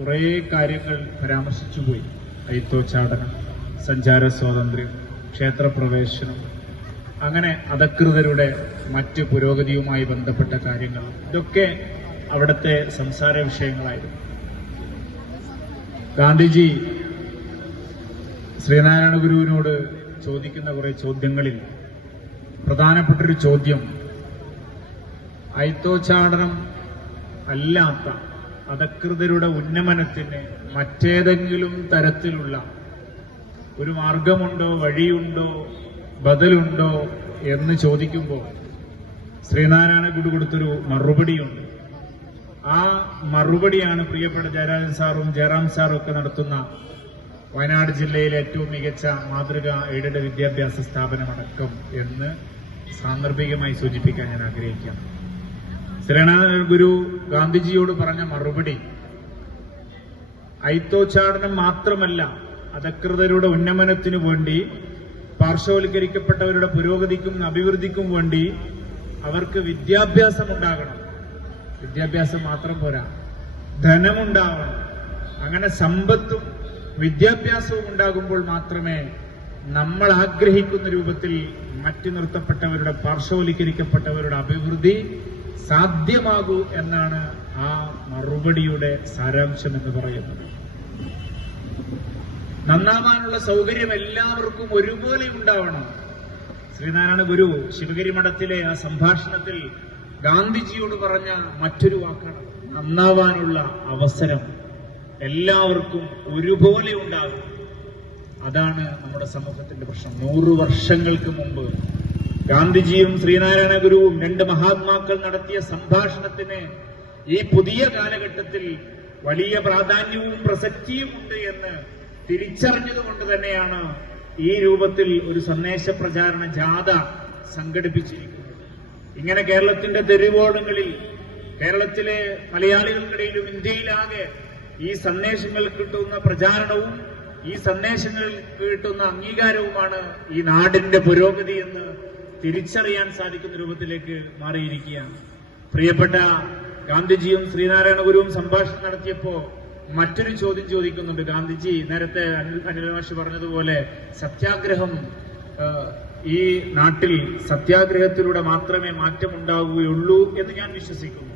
കുറേ കാര്യങ്ങൾ പരാമർശിച്ചു പോയി. അയിത്തോച്ചാടനം സഞ്ചാര സ്വാതന്ത്ര്യം ക്ഷേത്രപ്രവേശനം അങ്ങനെ അധകൃതരുടെ മറ്റ് പുരോഗതിയുമായി ബന്ധപ്പെട്ട കാര്യങ്ങൾ. ഇതൊക്കെ അവിടുത്തെ സംസാര വിഷയങ്ങളായിരുന്നു. ഗാന്ധിജി ശ്രീനാരായണ ഗുരുവിനോട് ചോദിക്കുന്ന കുറെ ചോദ്യങ്ങളിൽ പ്രധാനപ്പെട്ടൊരു ചോദ്യം അയിത്തോച്ചാടനം അല്ലാത്ത അധകൃതരുടെ ഉന്നമനത്തിന് മറ്റേതെങ്കിലും തരത്തിലുള്ള ഒരു മാർഗമുണ്ടോ വഴിയുണ്ടോ ബദലുണ്ടോ എന്ന് ചോദിക്കുമ്പോൾ ശ്രീനാരായണ ഗുരു കൊടുത്തൊരു മറുപടിയുണ്ട്. ആ മറുപടിയാണ് പ്രിയപ്പെട്ട ജയരാജൻ സാറും ജയറാം സാറും ഒക്കെ നടത്തുന്ന വയനാട് ജില്ലയിലെ ഏറ്റവും മികച്ച മാതൃക എയ്ഡഡ് വിദ്യാഭ്യാസ സ്ഥാപനമടക്കം എന്ന് സാന്ദർഭികമായി സൂചിപ്പിക്കാൻ ഞാൻ ആഗ്രഹിക്കുകയാണ്. ശ്രീനാരായണ ഗുരു ഗാന്ധിജിയോട് പറഞ്ഞ മറുപടി ഐത്തോച്ചാടനം മാത്രമല്ല അധകൃതരുടെ ഉന്നമനത്തിനു വേണ്ടി പാർശ്വവൽക്കരിക്കപ്പെട്ടവരുടെ പുരോഗതിക്കും അഭിവൃദ്ധിക്കും വേണ്ടി അവർക്ക് വിദ്യാഭ്യാസം ഉണ്ടാകണം വിദ്യാഭ്യാസം മാത്രം പോരാ. ധനമുണ്ടാവണം. അങ്ങനെ സമ്പത്തും വിദ്യാഭ്യാസവും ഉണ്ടാകുമ്പോൾ മാത്രമേ നമ്മൾ ആഗ്രഹിക്കുന്ന രൂപത്തിൽ മറ്റു നിർത്തപ്പെട്ടവരുടെ പാർശ്വവൽക്കരിക്കപ്പെട്ടവരുടെ അഭിവൃദ്ധി സാധ്യമാകൂ എന്നാണ് ആ മറുപടിയുടെ സാരാംശം എന്ന് പറയുന്നത്. നന്നാവാനുള്ള സൗകര്യം എല്ലാവർക്കും ഒരുപോലെ ഉണ്ടാവണം. ശ്രീനാരായണ ഗുരു ശിവഗിരി മഠത്തിലെ ആ സംഭാഷണത്തിൽ ഗാന്ധിജിയോട് പറഞ്ഞ മറ്റൊരു വാക്കാണ് നന്നാവാനുള്ള അവസരം. എല്ലാവർക്കും ഒരുപോലെ ഉണ്ടാകും അതാണ് നമ്മുടെ സമൂഹത്തിന്റെ പ്രശ്നം. നൂറു വർഷങ്ങൾക്ക് മുമ്പ് ഗാന്ധിജിയും ശ്രീനാരായണ ഗുരുവും രണ്ട് മഹാത്മാക്കൾ നടത്തിയ സംഭാഷണത്തിന് ഈ പുതിയ കാലഘട്ടത്തിൽ വലിയ പ്രാധാന്യവും പ്രസക്തിയും ഉണ്ട് എന്ന് തിരിച്ചറിഞ്ഞതുകൊണ്ട് തന്നെയാണ് ഈ രൂപത്തിൽ ഒരു സന്ദേശ പ്രചാരണ ജാഥ സംഘടിപ്പിച്ചിരിക്കുന്നത്. ഇങ്ങനെ കേരളത്തിന്റെ തെരുവോടങ്ങളിൽ കേരളത്തിലെ മലയാളികൾക്കിടയിലും ഇന്ത്യയിലാകെ ഈ സന്ദേശങ്ങൾ കിട്ടുന്ന പ്രചാരണവും ഈ സന്ദേശങ്ങളിൽ കിട്ടുന്ന അംഗീകാരവുമാണ് ഈ നാടിന്റെ പുരോഗതി എന്ന് തിരിച്ചറിയാൻ സാധിക്കുന്ന രൂപത്തിലേക്ക് മാറിയിരിക്കുകയാണ്. പ്രിയപ്പെട്ട ഗാന്ധിജിയും ശ്രീനാരായണ ഗുരുവും സംഭാഷണം നടത്തിയപ്പോ മറ്റൊരു ചോദ്യം ചോദിക്കുന്നുണ്ട്. ഗാന്ധിജി നേരത്തെ അനിൽ മാഷ് പറഞ്ഞതുപോലെ സത്യാഗ്രഹം ഈ നാട്ടിൽ സത്യാഗ്രഹത്തിലൂടെ മാത്രമേ മാറ്റമുണ്ടാവുകയുള്ളൂ എന്ന് ഞാൻ വിശ്വസിക്കുന്നു.